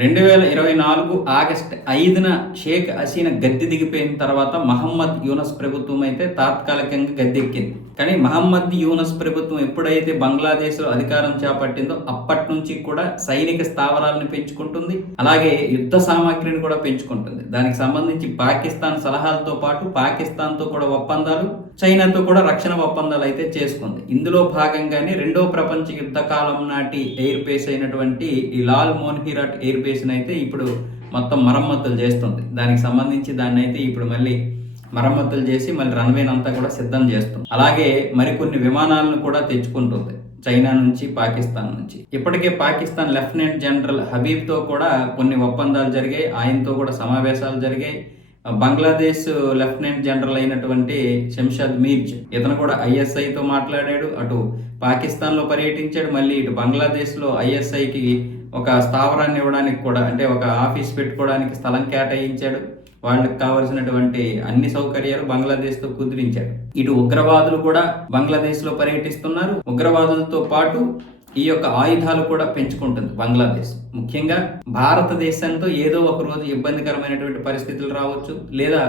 రెండు వేల ఇరవై నాలుగు ఆగస్ట్ ఐదున షేక్ హసీనా గద్దె దిగిపోయిన తర్వాత మహమ్మద్ యూనస్ ప్రభుత్వం అయితే తాత్కాలికంగా గద్దెక్కింది కానీ మహమ్మద్ యూనస్ ప్రభుత్వం ఎప్పుడైతే బంగ్లాదేశ్లో అధికారం చేపట్టిందో అప్పటి నుంచి కూడా సైనిక స్థావరాలను పెంచుకుంటుంది. అలాగే యుద్ధ సామాగ్రిని కూడా పెంచుకుంటుంది. దానికి సంబంధించి పాకిస్తాన్ సలహాలతో పాటు పాకిస్తాన్తో కూడా ఒప్పందాలు చైనాతో కూడా రక్షణ ఒప్పందాలు అయితే చేసుకుంది. ఇందులో భాగంగానే రెండో ప్రపంచ యుద్ధ కాలం నాటి ఎయిర్ బేస్ అయినటువంటి ఈ లాల్ మోన్హిరాట్ టీర్ బేస్ని అయితే ఇప్పుడు మొత్తం మరమ్మతులు చేస్తుంది. దానికి సంబంధించి దాన్ని అయితే ఇప్పుడు మళ్ళీ మరమ్మతులు చేసి మళ్ళీ రన్వేని అంతా కూడా సిద్ధం చేస్తుంది. అలాగే మరికొన్ని విమానాలను కూడా తెచ్చుకుంటుంది. చైనా నుంచి పాకిస్తాన్ నుంచి. ఇప్పటికే పాకిస్తాన్ లెఫ్టినెంట్ జనరల్ హబీబ్తో కూడా కొన్ని ఒప్పందాలు జరిగాయి. ఆయనతో కూడా సమావేశాలు జరిగాయి. బంగ్లాదేశ్ లెఫ్టినెంట్ జనరల్ అయినటువంటి శంషాద్ మీర్జ్ ఇతను కూడా ఐఎస్ఐతో మాట్లాడాడు. అటు పాకిస్తాన్లో పర్యటించాడు. మళ్ళీ ఇటు బంగ్లాదేశ్లో ఐఎస్ఐకి ఒక స్థావరాన్ని ఇవ్వడానికి కూడా అంటే ఒక ఆఫీస్ పెట్టుకోవడానికి స్థలం కేటాయించాడు. వాళ్ళకి కావలసినటువంటి అన్ని సౌకర్యాలు బంగ్లాదేశ్తో కుదిరించాడు. ఇటు ఉగ్రవాదులు కూడా బంగ్లాదేశ్లో పర్యటిస్తున్నారు. ఉగ్రవాదులతో పాటు ఈ యొక్క ఆయుధాలు కూడా పెంచుకుంటుంది బంగ్లాదేశ్. ముఖ్యంగా భారతదేశంతో ఏదో ఒక రోజు ఇబ్బందికరమైనటువంటి పరిస్థితులు రావచ్చు. లేదా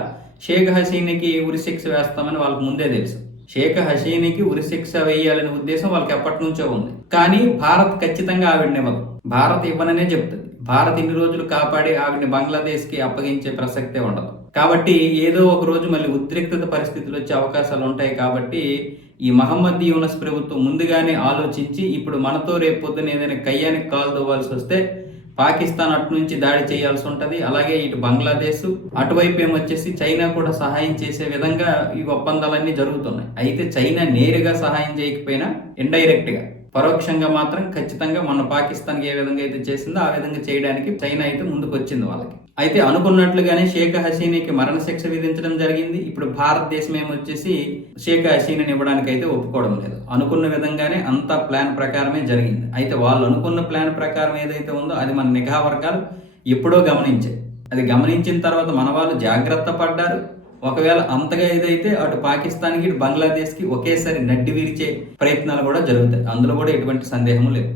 షేక్ హసీనాకి ఉరిశిక్ష వేస్తామని వాళ్ళకి ముందే తెలుసు. షేక్ హసీనాకి ఉరిశిక్ష వేయాలనే ఉద్దేశం వాళ్ళకి ఎప్పటి నుంచో ఉంది. కానీ భారత్ ఖచ్చితంగా ఆవిడనివ్వదు. భారత్ ఇవ్వననే చెప్తుంది. భారత్ ఇన్ని రోజులు కాపాడి ఆవిడని బంగ్లాదేశ్కి అప్పగించే ప్రసక్తే ఉండదు. కాబట్టి ఏదో ఒక రోజు మళ్ళీ ఉద్రిక్తత పరిస్థితులు వచ్చే అవకాశాలు ఉంటాయి కాబట్టి ఈ మహమ్మద్ యూనస్ ప్రభుత్వం ముందుగానే ఆలోచించి ఇప్పుడు మనతో రేపు పొద్దున ఏదైనా కయ్యానికి కాలు తవ్వాల్సి వస్తే పాకిస్తాన్ అటు నుంచి దాడి చేయాల్సి ఉంటుంది. అలాగే ఇటు బంగ్లాదేశ్ అటువైపు ఏమొచ్చేసి చైనా కూడా సహాయం చేసే విధంగా ఈ ఒప్పందాలన్నీ జరుగుతున్నాయి. అయితే చైనా నేరుగా సహాయం చేయకపోయినా ఇండైరెక్ట్గా పరోక్షంగా మాత్రం ఖచ్చితంగా మన పాకిస్తాన్కి ఏ విధంగా అయితే చేసిందో ఆ విధంగా చేయడానికి చైనా అయితే ముందుకు వచ్చింది వాళ్ళకి. అయితే అనుకున్నట్లుగానే షేక్ హసీనాకి మరణశిక్ష విధించడం జరిగింది. ఇప్పుడు భారతదేశం ఏమొచ్చేసి షేక్ హసీనాని ఇవ్వడానికి అయితే ఒప్పుకోవడం లేదు. అనుకున్న విధంగానే అంత ప్లాన్ ప్రకారమే జరిగింది. అయితే వాళ్ళు అనుకున్న ప్లాన్ ప్రకారం ఏదైతే ఉందో అది మన నిఘా వర్గాలు ఎప్పుడో గమనించాయి అది గమనించిన తర్వాత మన వాళ్ళు జాగ్రత్త పడ్డారు. ఒకవేళ అంతగా ఏదైతే అటు పాకిస్తాన్కి ఇటు బంగ్లాదేశ్కి ఒకేసారి నడ్డి విరిచే ప్రయత్నాలు కూడా జరుగుతాయి. అందులో కూడా ఎటువంటి సందేహం లేదు.